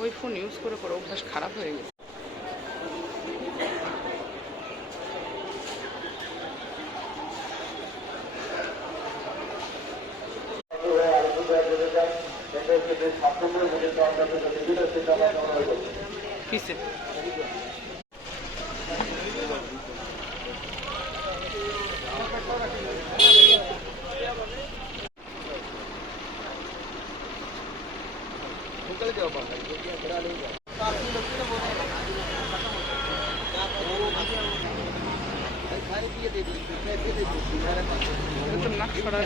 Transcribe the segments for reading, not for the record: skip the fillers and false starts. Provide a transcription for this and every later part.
ওই phone use করে করে অভ্যাস খারাপ হয়ে গেছে। কিসে না ছড়া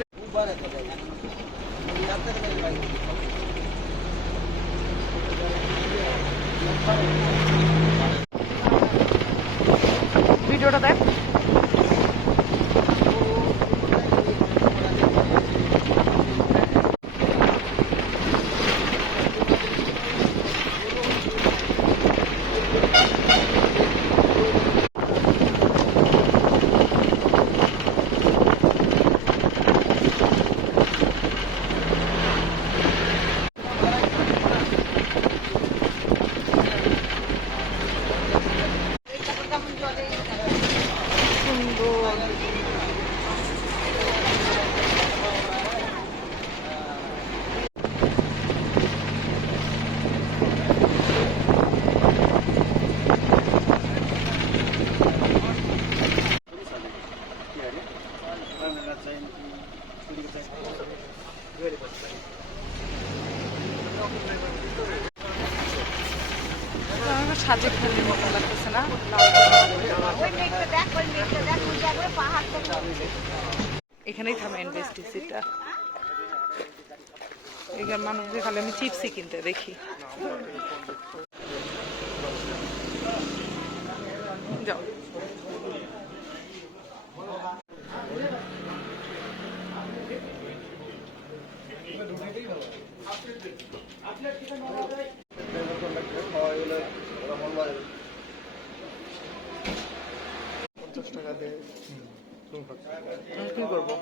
ভিডিওটা দেখ। সাজে খালির মতো লাগতেছে না? এখানেই থামে এনবিএসটিসিটা। এখানে মানুষদের খালি আমি চিপসই কিনতে দেখি। যাও টাকা দিয়ে কি করবো?